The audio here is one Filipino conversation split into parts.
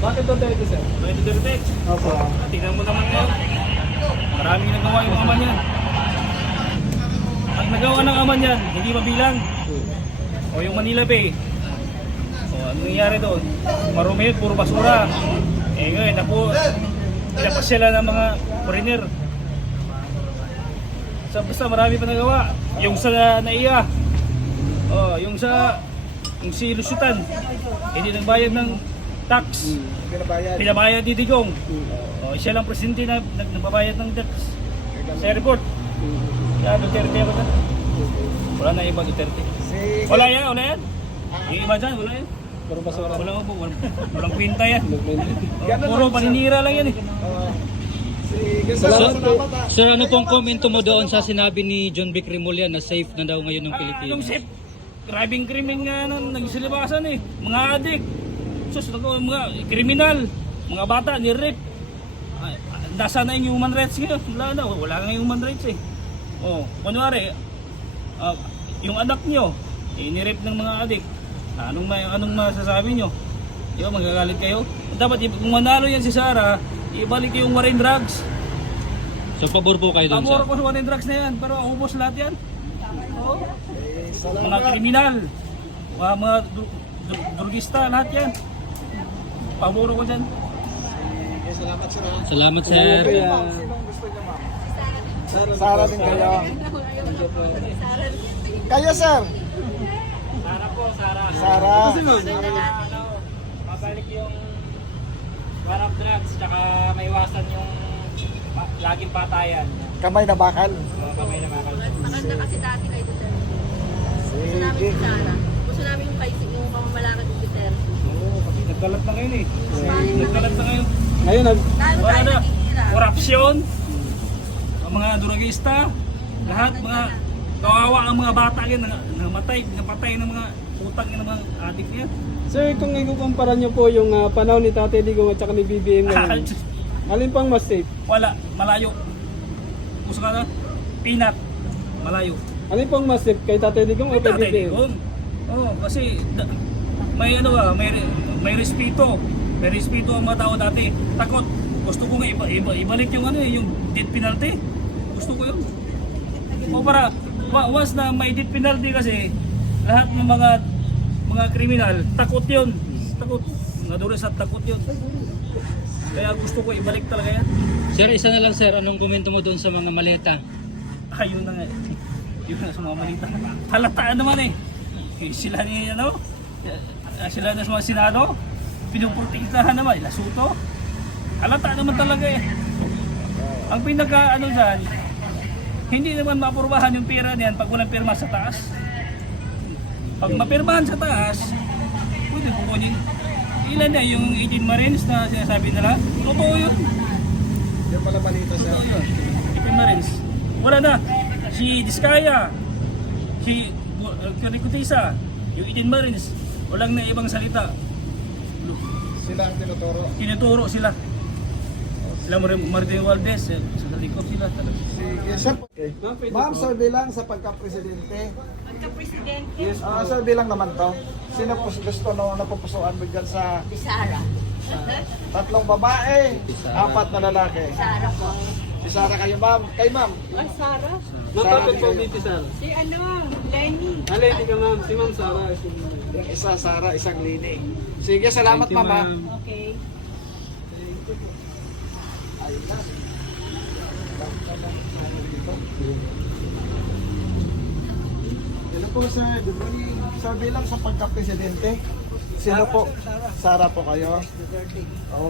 Bakit Duterte, sir? Bakit Duterte? Opo. Tingnan mo naman ngayon. Maraming nagawa yung ama niyan. Ang nagawa ng ama niyan, hindi mabilang. O yung Manila Bay. O ano nangyari doon? Marumi, puro basura. Eh ngayon, pinapasyalan ng mga foreigner. Basta marami pa nagawa. Yung sa NAIA. Yung si Lusutan. Hindi nagbayad ng tax. Pinabayad ni Digong. Siya lang presidente na nagbabayad ng tax sa airport. Kaya Duterte ako dyan. Wala na iba Duterte. Wala yan. Yung iba dyan, wala yan. Puro basura. Walang pinta yan. Puro paninira lang yan eh. Sir, ano pong komento mo doon sa sinabi ni John Vic Remulla na safe na daw ngayon ng Pilipinas? Anong safe? Grabing krimen nga nagsilibasan eh. Mga adik. Mga kriminal. Mga bata, ni-rape. Nasa na yung human rights ngayon? Wala nga yung human rights eh. Kunwari, yung anak nyo, ni-rape ng mga adik. Anong masasabi nyo? Di ba, magagalit kayo? Dapat kung manalo yan si Sara, ibalik yung war and drugs. So, pabor po kayo doon, sir? Pabor ko sa war and drugs na yan, pero ubos lahat yan. Mga kriminal, mga drugista, lahat yan. Pabor ko dyan. Salamat, sir. Sara din kayo. Kayo, sir? Sara po, Sara. Sara. Mabalik yung war of drugs, tsaka maiwasan yung laging patayan. Kamay na bakal. Mga kamay na makal. Maganda kasi dati kay Duterte. Gusto namin si Sara. Gusto namin yung pamamalakad ng Duterte. Kasi nagkalat na ngayon eh. Nagkalat na ngayon. Ngayon, Lalo Wala tayo na. nakikira. Korupsyon, ang mga drugista, lahat mga kawawa ang mga bata yan, napatay ng mga utang ng mga adik yan. sir, kung ikukumpara nyo po yung panahon ni Tate Digong at saka ni BBM ngayon, alin pang mas safe? Wala, malayo. Gusto ka na? Peanut, malayo. Alin pang mas safe? Kay Tate Digong o kay Tatay BBM? Digong. Kasi may may respeto. May respeto ang mga tao dati. Takot. Gusto ko nga ibalik yung yung death penalty. Gusto ko yun. Para once na may death penalty kasi lahat ng mga kriminal takot yun. Takot. Mga duris at takot yun. Kaya gusto ko ibalik talaga yan. Sir, isa na lang, sir. Anong komento mo doon sa mga maleta? Ayun na nga. Yun na sa mga malita. Halataan naman eh. Sila ni sila na sa mga Senado. Pinuprotektahan naman. Lasuto. Halata naman talaga eh. Ang pinaka dyan, hindi naman maapurbahan yung pera niyan pag walang pirma sa taas. Pag mapirmahan sa taas, pwede kukunin. Ilan na yung 18 Marines na sinasabi nila? Totoo yun. Yung pala balita siya. Totoo yun. 18 Marines. Wala na. Si Diskaya, si Karikutisa, yung 18 Marines, walang na ibang salita. Sila ang Tinuturo sila. Sila Martin Valdez, sa likod sila. Sige, sir. Okay. Ma'am, sir bilang sa pagka-presidente. Pagka-presidente, Sir bilang naman to. Sino po gusto na napupusuan mo dyan sa si Sara. 3 babae, 4 na lalaki? Sara po. Si Sara kayo, ma'am. Kay ma'am. Ay, Sara? Mapapit po dito, Sara. Si Lenny. Lenny ka, ma'am. Si ma'am Sara. Yung isa, Sara, isang Lenny. Sige, salamat, ma'am. Ha? Okay. Ayun na. Hello po, sir. Good morning. Sir, bilang sa pagka-presidente, sino po? Sara po kayo.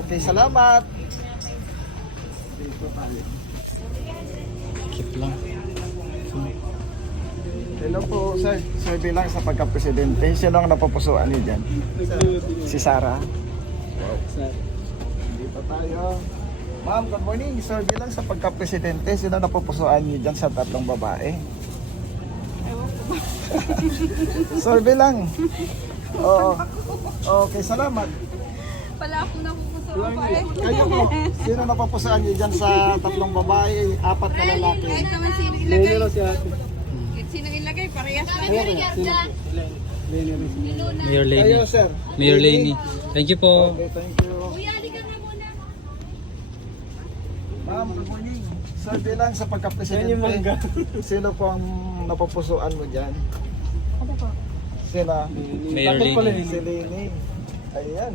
Okay, salamat. Keep lang. Hello po, sir. Sir, bilang sa pagka-presidente, sino ang napupusuan niyo dyan? Si Sara. Dito tayo. Ma'am, good morning. Sir, bilang sa pagka-presidente, sino napupusuan niyo dyan sa 3 babae? Sir, bilang. Oo. Okay, salamat. Pala ako napupusuan pa eh. Kayo po, sino napupusuan niyo dyan sa 3 babae, 4 na lalaki? Kahit naman sino ilagay. Kahit sino ilagay, parehas lang. Mayor Kayo, Laney. sir. Mayor Laney. Thank you po. Okay, thank you. Kuya, halika na muna. Ma'am, good morning. Sir, bilang sa pagka-presidente, sino po ang napupusuan mo dyan? Ano po? Sino? Mayor Lini. Si Lini. Ayan.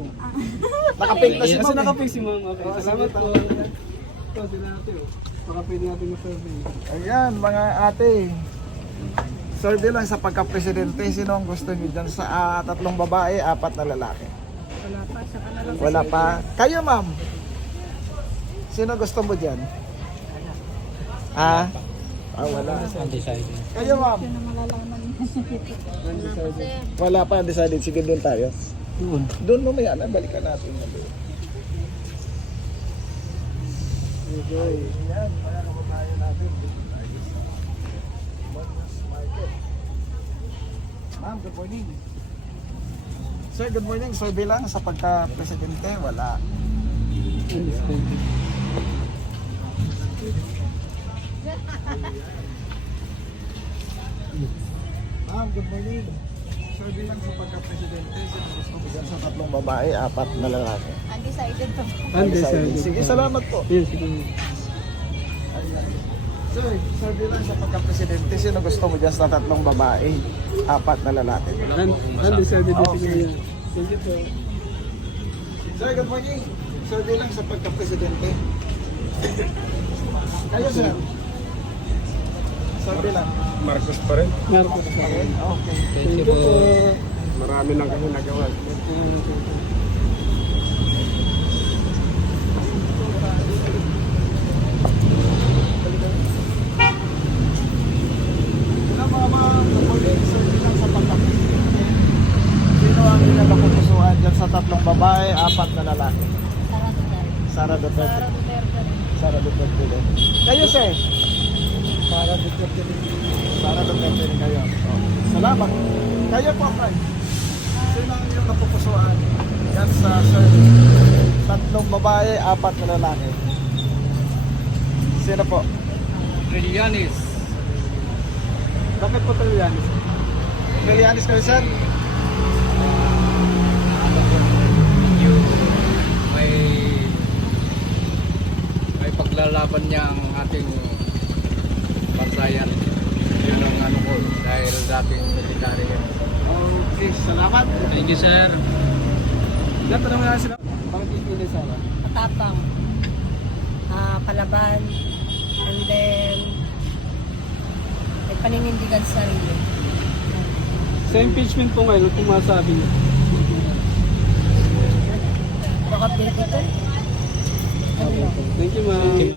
Nakapink na si Kasi Ma'am. nakapig si ma'am. Okay, Oh, salamat sige, po. tama. Ito, sila natin. Baka pwede natin ma-survey. Ayan, mga ate. Sir, bilang sa pagka-presidente, sino ang gusto niyo dyan sa tatlong babae, apat na lalaki? Wala pa, saka na lang. Wala pa. Kayo, ma'am. Sino gusto mo dyan? Ah? Wala. Undecided. Kayo, ma'am. Wala pa, sir. Wala pa, undecided. Sige, doon tayo. Doon. Doon mamaya na, balikan natin na doon. Okay. Yan, mga kababayan natin. Dito tayo sa Bonus Market. Ma'am, good morning. Sir, good morning. Sir, bilang sa pagka-presidente, wala. Ma'am, good morning. Sir, bilang sa pagka-presidente, sino gusto mo dyan sa tatlong babae, apat na lalaki? Undecided pa. Undecided. Sige, salamat po. Yes, sige. Ayan. Sir, bilang sa pagka-presidente, sino gusto mo dyan sa tatlong babae, apat na lalaki? Undecided din Okay. siguro yan. Thank you po. Sir, good morning. Sir, bilang sa pagka-presidente. Kayo, sir. Sir, bilang. Marcos pa rin. Marcos. Okay. Thank you po. Marami nang kasi nagawa. Sir, bilang sa pagka-presidente, sino ang inyong napupusuan dyan sa tatlong babae, apat na lalaki? Sara Duterte. Sara Duterte. Sara Duterte. Sara Duterte din. Kayo, sir. Sara Duterte din. Sara Duterte din kayo. Oh. Salamat. Kayo po, Frank. Sino ang inyong napupusuan yan sa sir? Tatlong babae, apat na lalaki. Sino po? Trillanes. Bakit po tayo yan? Milianis kayo, sir? Yung may paglalaban niya ang ating bansayan. Yun ang ano ko dahil dating military yan. Okay, salamat. Thank you, sir. Natanong na sila. Bakit pipili Sara? Matapang. Palaban. And then, may paninindigan sa sarili. Sa impeachment po ngayon, kung masabi niyo. Baka update ito. Thank you, ma'am.